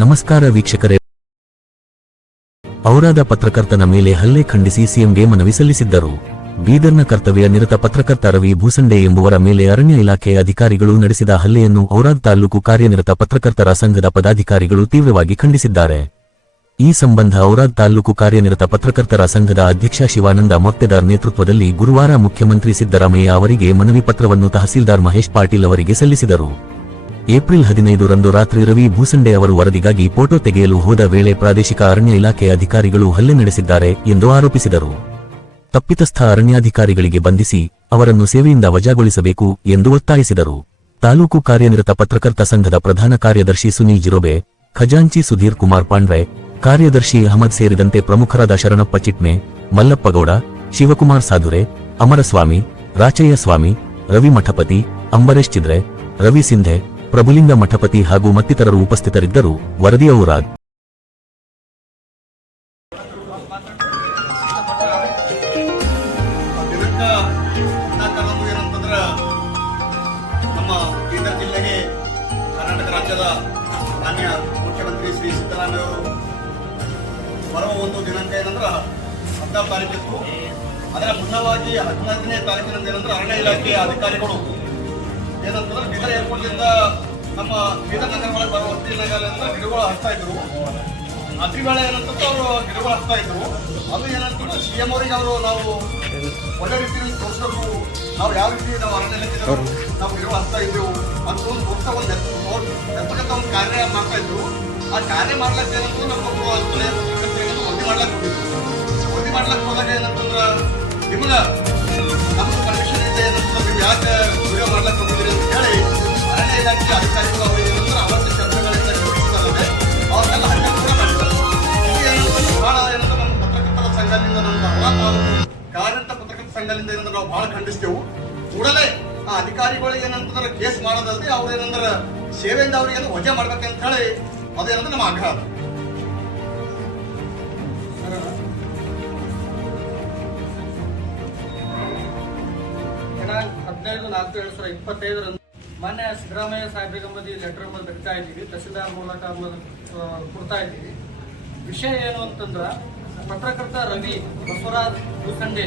ನಮಸ್ಕಾರ ವೀಕ್ಷಕರೇ. ಔರಾದ ಪತ್ರಕರ್ತನ ಮೇಲೆ ಹಲ್ಲೆ ಖಂಡಿಸಿ ಸಿಎಂಗೆ ಮನವಿ ಸಲ್ಲಿಸಿದ್ದರು. ಬೀದರ್ನ ಕರ್ತವ್ಯ ನಿರತ ಪತ್ರಕರ್ತ ರವಿ ಭೂಸಂಡೆ ಎಂಬುವರ ಮೇಲೆ ಅರಣ್ಯ ಇಲಾಖೆ ಅಧಿಕಾರಿಗಳು ನಡೆಸಿದ ಹಲ್ಲೆಯನ್ನು ಔರಾದ್ ತಾಲೂಕು ಕಾರ್ಯನಿರತ ಪತ್ರಕರ್ತರ ಸಂಘದ ಪದಾಧಿಕಾರಿಗಳು ತೀವ್ರವಾಗಿ ಖಂಡಿಸಿದ್ದಾರೆ. ಈ ಸಂಬಂಧ ಔರಾದ್ ತಾಲೂಕು ಕಾರ್ಯನಿರತ ಪತ್ರಕರ್ತರ ಸಂಘದ ಅಧ್ಯಕ್ಷ ಶಿವಾನಂದ ಮೊಟ್ಟೆದಾರ್ ನೇತೃತ್ವದಲ್ಲಿ ಗುರುವಾರ ಮುಖ್ಯಮಂತ್ರಿ ಸಿದ್ದರಾಮಯ್ಯ ಅವರಿಗೆ ಮನವಿ ಪತ್ರವನ್ನು ತಹಸೀಲ್ದಾರ್ ಮಹೇಶ್ ಪಾಟೀಲ್ ಅವರಿಗೆ ಸಲ್ಲಿಸಿದರು. ಏಪ್ರಿಲ್ 15 ರಂದು ರಾತ್ರಿ ರವಿ ಭೂಸಂಡೆ ಅವರು ವರದಿಗಾಗಿ ಫೋಟೋ ತೆಗೆಯಲು ಹೋದ ವೇಳೆ ಪ್ರಾದೇಶಿಕ ಅರಣ್ಯ ಇಲಾಖೆ ಅಧಿಕಾರಿಗಳು ಹಲ್ಲೆ ನಡೆಸಿದ್ದಾರೆ ಎಂದು ಆರೋಪಿಸಿದರು. ತಪ್ಪಿತಸ್ಥ ಅರಣ್ಯಾಧಿಕಾರಿಗಳಿಗೆ ಬಂಧಿಸಿ ಅವರನ್ನು ಸೇವೆಯಿಂದ ವಜಾಗೊಳಿಸಬೇಕು ಎಂದು ಒತ್ತಾಯಿಸಿದರು. ತಾಲೂಕು ಕಾರ್ಯನಿರತ ಪತ್ರಕರ್ತ ಸಂಘದ ಪ್ರಧಾನ ಕಾರ್ಯದರ್ಶಿ ಸುನೀಲ್ ಜಿರೋಬೆ, ಖಜಾಂಚಿ ಸುಧೀರ್ ಕುಮಾರ್ ಪಾಂಡ್ರೆ, ಕಾರ್ಯದರ್ಶಿ ಅಹಮದ್ ಸೇರಿದಂತೆ ಪ್ರಮುಖರಾದ ಶರಣಪ್ಪ ಚಿಟ್ಮೆ, ಮಲ್ಲಪ್ಪಗೌಡ, ಶಿವಕುಮಾರ್ ಸಾಧುರೆ, ಅಮರಸ್ವಾಮಿ, ರಾಚಯ್ಯ ಸ್ವಾಮಿ, ರವಿ ಮಠಪತಿ, ಅಂಬರೇಶ್ ಚಿದ್ರೆ, ರವಿ ಸಿಂಧೆ, ಪ್ರಭುಲಿಂಗ ಮಠಪತಿ ಹಾಗೂ ಮತ್ತಿತರರು ಉಪಸ್ಥಿತರಿದ್ದರು. ವರದಿ ಔರಾದ್. ನಮ್ಮ ಬೀದರ್ ಜಿಲ್ಲೆಗೆ ಕರ್ನಾಟಕ ರಾಜ್ಯದ ಮಾನ್ಯ ಮುಖ್ಯಮಂತ್ರಿ ಶ್ರೀ ಸಿದ್ದರಾಮಯ್ಯ ಅವರು ಬರುವ ಒಂದು ದಿನಾಂಕ ಏನಂದ್ರೆ 16 ತಾರೀಕಿತ್ತು. ಅದರ ಮುನ್ನವಾಗಿ 15ನೇ ತಾರೀಕಿನಂದು ಏನಂದ್ರೆ ಅರಣ್ಯ ಇಲಾಖೆಯ ಅಧಿಕಾರಿಗಳು ಏನಂತಂದ್ರೆ ಬೀದರ್ ಏರ್ಪೋರ್ಟ್ನಿಂದ ನಮ್ಮ ಬೀದರ್ ನಗರ ಒಳಗೆ ಬರುವ ವಸ್ತಿನಗರದಿಂದ ಗಿಡಗಳು ಹಚ್ತಾ ಇದ್ರು. ರಾತ್ರಿ ವೇಳೆ ಏನಂತಂದ್ರೆ ಅವರು ಗಿಡಗಳು ಹಚ್ತಾ ಇದ್ರು. ಅದು ಏನಂತಂದ್ರೆ ಸಿಎಂ ಅವರಿಗೆ ಅವರು ನಾವು ಒಳ್ಳೆ ರೀತಿಯಲ್ಲಿ ತೋರಿಸಬೇಕು, ನಾವು ಯಾವ ರೀತಿ ನಾವು ಅರಣ್ಯ ಇಲಾಖೆ ನಾವು ಗಿಡಗಳು ಹಚ್ತಾ ಇದ್ದೆವು ಅಂತ ಒಂದು ತೋರಿಸ್ತಾ ಒಂದು ಕಾರ್ಯ ಮಾಡ್ತಾ ಇದ್ರು. ಆ ಕಾರ್ಯ ಮಾಡ್ಲಿಕ್ಕೆ ಏನಂತಂದ್ರೆ ನಮ್ಮ ವರದಿ ಮಾಡ್ಲಕ್ಕೆ ಹೋದಾಗ ಏನಂತಂದ್ರೆ ನಿಮ್ಗೆ ನಮ್ಗೆ ಪರ್ಮಿಷನ್ ಇದೆ ಏನಂತಂದ್ರೆ ನೀವು ಯಾಕೆ ವಿಡಿಯೋ ಮಾಡ್ಲಿಕ್ಕೆ ಹೋಗಿದ್ದೀರಿ ಅಂತ ಹೇಳಿ ಅರಣ್ಯ ಇಲಾಖೆ ಅಧಿಕಾರಿಗಳು ಅವರು ಏನಂದ್ರೆ ಅವತ್ತು ಶಬ್ದಗಳಿಂದ ತಿಳಿಸ್ತಾರೆ. ಅವ್ರನ್ನೆಲ್ಲ ಹಲ್ಲೆ ಕೂಡ ಮಾಡಿದ್ದಾರೆ. ಇದು ಏನಂತಂದ್ರೆ ಭಾಳ ಏನಂದ್ರೆ ನಮ್ಮ ಪತ್ರಕರ್ತರ ಸಂಘದಿಂದ ನಮ್ಮ ಕಾರ್ಯನಿರತ ಪತ್ರಕರ್ತರ ಸಂಘದಿಂದ ಏನಂದ್ರೆ ನಾವು ಭಾಳ ಖಂಡಿಸ್ತೇವೆ. ಕೂಡಲೇ ಆ ಅಧಿಕಾರಿಗಳಿಗೆ ಏನಂತಂದ್ರೆ ಕೇಸ್ ಮಾಡೋದಲ್ಲದೆ ಅವ್ರು ಏನಂದ್ರೆ ಸೇವೆಯಿಂದ ಅವ್ರಿಗೆ ಏನು ವಜಾ ಮಾಡ್ಬೇಕಂತ ಹೇಳಿ ಅದೇನಂದ್ರೆ ನಮ್ಮ ಆಗ್ರಹ. ದಿನಾಂಕ 15/4/2025 ಮಾನ್ಯ ಸಿದ್ದರಾಮಯ್ಯ ಸಾಹೇಬರಿಗೆ ಲೆಟರ್ ಬರೀತಾ ಇದ್ದೀವಿ, ತಹಸೀಲ್ದಾರ್ ಮೂಲಕ ಕೊಡ್ತಾ ಇದ್ದೀವಿ. ವಿಷಯ ಏನು ಅಂತಂದ್ರೆ ಪತ್ರಕರ್ತ ರವಿ ಬಸವರಾಜ್ ಭೂಸಂಡೆ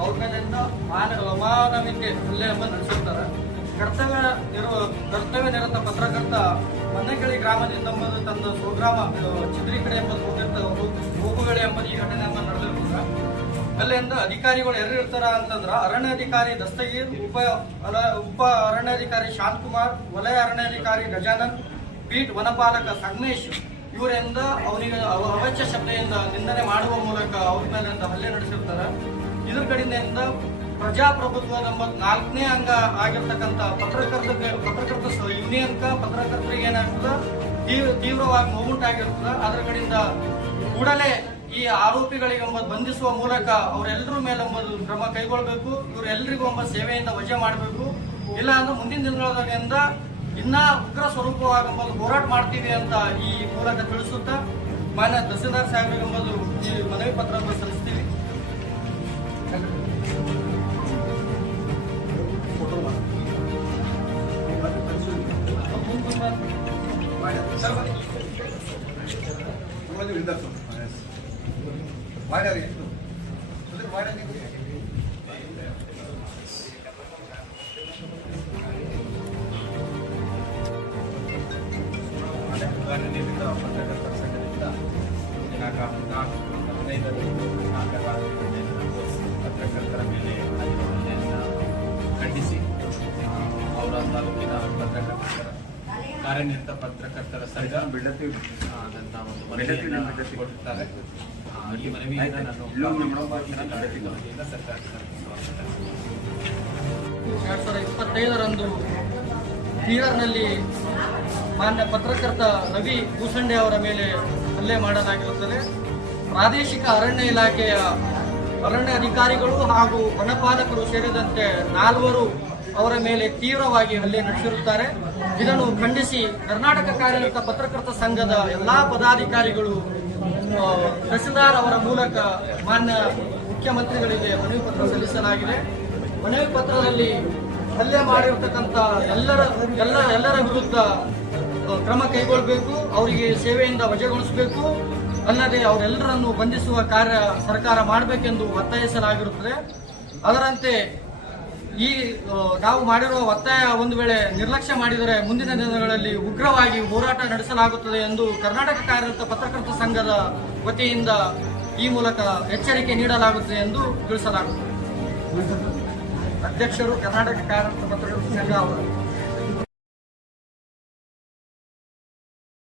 ಅವ್ರ ಮೇಲಿಂದ ಅಮಾನವಿಕೆ ಹಲ್ಲೆ ನಡೆಸಿರ್ತಾರೆ. ಕರ್ತವ್ಯ ನಿರತ ಪತ್ರಕರ್ತ ಮನೆಗಳಿ ಗ್ರಾಮದಿಂದ ತನ್ನ ಸ್ವಗ್ರಾಮ ಚಿದ್ರಿ ಕಡೆ ಎಂಬುದು ಹೋಗುಗಳೆ ಎಂಬುದು ಈ ಘಟನೆ ನಡೆದಿರ್ತದೆ. ಅಲ್ಲಿಂದ ಅಧಿಕಾರಿಗಳು ಯಾರು ಇರ್ತಾರ ಅಂತಂದ್ರ ಅರಣ್ಯಾಧಿಕಾರಿ ದಸ್ತಗೀರ್, ಉಪ ಅರಣ್ಯಾಧಿಕಾರಿ ಶಾಂತಕುಮಾರ್, ವಲಯ ಅರಣ್ಯಾಧಿಕಾರಿ ಗಜಾನನ್, ಪೀಠ್ ವನಪಾಲಕ ಸಂಗಮೇಶ್ ಇವರಿಂದ ಅವರಿಗೆ ಅವಾಚ್ಯ ಶಬ್ದದಿಂದ ನಿಂದನೆ ಮಾಡುವ ಮೂಲಕ ಅವ್ರ ಮೇಲಿಂದ ಹಲ್ಲೆ ನಡೆಸಿರ್ತಾರೆ. ಇದ್ರ ಕಡೆಯಿಂದ ಪ್ರಜಾಪ್ರಭುತ್ವ ನಮ್ಮ 4ನೇ ಅಂಗ ಆಗಿರ್ತಕ್ಕಂಥ ಪತ್ರಕರ್ತ ಯೂನಿಯನ್ಕ ಪತ್ರಕರ್ತರಿಗೆ ಏನಾಗ್ತದೆ ತೀವ್ರವಾಗಿ ನೋವುಂಟಾಗಿರ್ತದೆ. ಅದರ ಕಡೆಯಿಂದ ಕೂಡಲೇ ಈ ಆರೋಪಿಗಳಿಗೆ ಬಂಧಿಸುವ ಮೂಲಕ ಅವರೆಲ್ಲರ ಮೇಲೆ ಕ್ರಮ ಕೈಗೊಳ್ಳಬೇಕು. ಇವರೆಲ್ಲರಿಗೂ ಸೇವೆಯಿಂದ ವಜಾ ಮಾಡಬೇಕು. ಇಲ್ಲ ಅಂದ್ರೆ ಮುಂದಿನ ದಿನಗಳಿಂದ ಇನ್ನ ಉಗ್ರ ಸ್ವರೂಪವಾಗಿ ಹೋರಾಟ ಮಾಡ್ತೀವಿ ಅಂತ ಈ ಮೂಲಕ ತಿಳಿಸುತ್ತಾ ಮಾನ್ಯ ತಹಸೀಲ್ದಾರ್ ಸಾಹೇಬರಿಗೆ ಈ ಮನವಿ ಪತ್ರ ಸಲ್ಲಿಸ್ತೀವಿ. ಪತ್ರಕರ್ತರ ಸಂಘದಿಂದ ದಿನಾಂಕ 15/4/2025 ಪತ್ರಕರ್ತರ ಮೇಲೆ ಖಂಡಿಸಿ ಔರಾದ್ ತಾಲೂಕಿನ ಪತ್ರಕರ್ತರ ಕಾರ್ಯನಿರತ ಪತ್ರಕರ್ತರ ಸಂಘ ನನ್ನ ಒಂದು ಮನವಿಯನ್ನು ಕೊಟ್ಟಿದ್ದಾರೆ. ಈ ಮನವಿಯನ್ನು ನಾನು ವತಿಯಿಂದ ಸರ್ಕಾರಕ್ಕೆ 2025 ಬೀದರ್ನಲ್ಲಿ ಮಾನ್ಯ ಪತ್ರಕರ್ತ ರವಿ ಭೂಸಂಡೆ ಅವರ ಮೇಲೆ ಹಲ್ಲೆ ಮಾಡಲಾಗಿರುತ್ತದೆ. ಪ್ರಾದೇಶಿಕ ಅರಣ್ಯ ಇಲಾಖೆಯ ಅರಣ್ಯ ಅಧಿಕಾರಿಗಳು ಹಾಗೂ ವನಪಾಲಕರು ಸೇರಿದಂತೆ 4 ಅವರ ಮೇಲೆ ತೀವ್ರವಾಗಿ ಹಲ್ಲೆ ನಡೆಸಿರುತ್ತಾರೆ. ಇದನ್ನು ಖಂಡಿಸಿ ಕರ್ನಾಟಕ ಕಾರ್ಯನಿರತ ಪತ್ರಕರ್ತ ಸಂಘದ ಎಲ್ಲಾ ಪದಾಧಿಕಾರಿಗಳು ತಹಸೀಲ್ದಾರ್ ಅವರ ಮೂಲಕ ಮಾನ್ಯ ಮುಖ್ಯಮಂತ್ರಿಗಳಿಗೆ ಮನವಿ ಪತ್ರ ಸಲ್ಲಿಸಲಾಗಿದೆ. ಮನವಿ ಪತ್ರದಲ್ಲಿ ಹಲ್ಲೆ ಮಾಡಿರತಕ್ಕಂಥ ಎಲ್ಲರ ವಿರುದ್ಧ ಕ್ರಮ ಕೈಗೊಳ್ಳಬೇಕು, ಅವರಿಗೆ ಸೇವೆಯಿಂದ ವಜಾಗೊಳಿಸಬೇಕು, ಅಲ್ಲದೆ ಅವರೆಲ್ಲರನ್ನು ಬಂಧಿಸುವ ಕಾರ್ಯ ಸರ್ಕಾರ ಮಾಡಬೇಕೆಂದು ಒತ್ತಾಯಿಸಲಾಗಿರುತ್ತದೆ. ಅದರಂತೆ ಈ ನಾವು ಮಾಡಿರುವ ಒತ್ತಾಯ ಒಂದು ವೇಳೆ ನಿರ್ಲಕ್ಷ್ಯ ಮಾಡಿದರೆ ಮುಂದಿನ ದಿನಗಳಲ್ಲಿ ಉಗ್ರವಾಗಿ ಹೋರಾಟ ನಡೆಸಲಾಗುತ್ತದೆ ಎಂದು ಕರ್ನಾಟಕ ಕಾರ್ಯನಿರತ ಪತ್ರಕರ್ತರ ಸಂಘದ ವತಿಯಿಂದ ಈ ಮೂಲಕ ಎಚ್ಚರಿಕೆ ನೀಡಲಾಗುತ್ತದೆ ಎಂದು ತಿಳಿಸಲಾಗುತ್ತದೆ. ಅಧ್ಯಕ್ಷರು ಕರ್ನಾಟಕ ಕಾರ್ಯನಿರತ ಪತ್ರಕರ್ತರ ಸಂಘ ಅವರು.